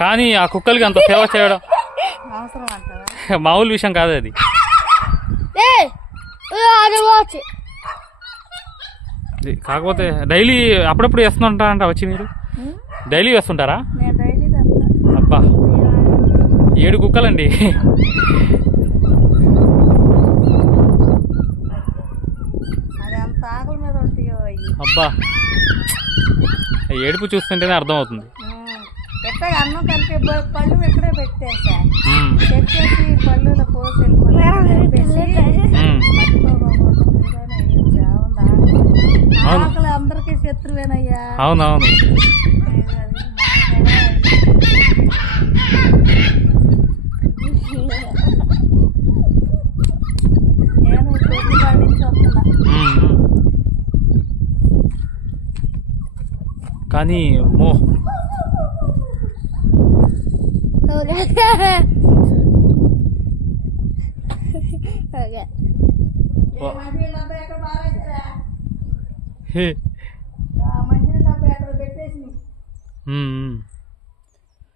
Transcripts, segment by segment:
కానీ ఆ కుక్కలకి అంత సేవ చేయడం మామూలు విషయం కాదు అది. కాకపోతే డైలీ అప్పుడప్పుడు వేస్తుంటారంట వచ్చి మీరు డైలీ వేస్తుంటారా? అబ్బా 7 కుక్కలండి. అబ్బా ఏడుపు చూస్తుంటేనే అర్థం అవుతుంది. అన్నం కలిపి పళ్ళు ఇక్కడే పెట్టేసా, పెట్టేసి పళ్ళులో పోసి ఆకలి అందరికీ శత్రువేనయ్యా. అవునవును. నేను తోటి నుంచి వస్తున్నా. కానీ మో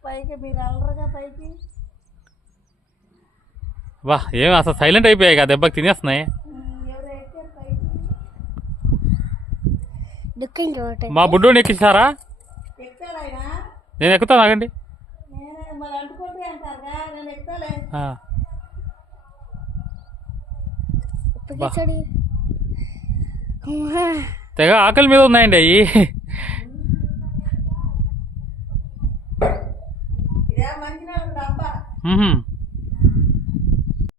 పైకి మీరు అల్లరుగా పైకి వా ఏం అసలు సైలెంట్ అయిపోయాయి కదా, దెబ్బకి తినేస్తున్నాయి. మా బుడ్డోని ఎక్కించారా? నేను ఎక్కుతాను, ఆగండి. తెగ ఆకలి మీద ఉన్నాయండి అవి. మంచి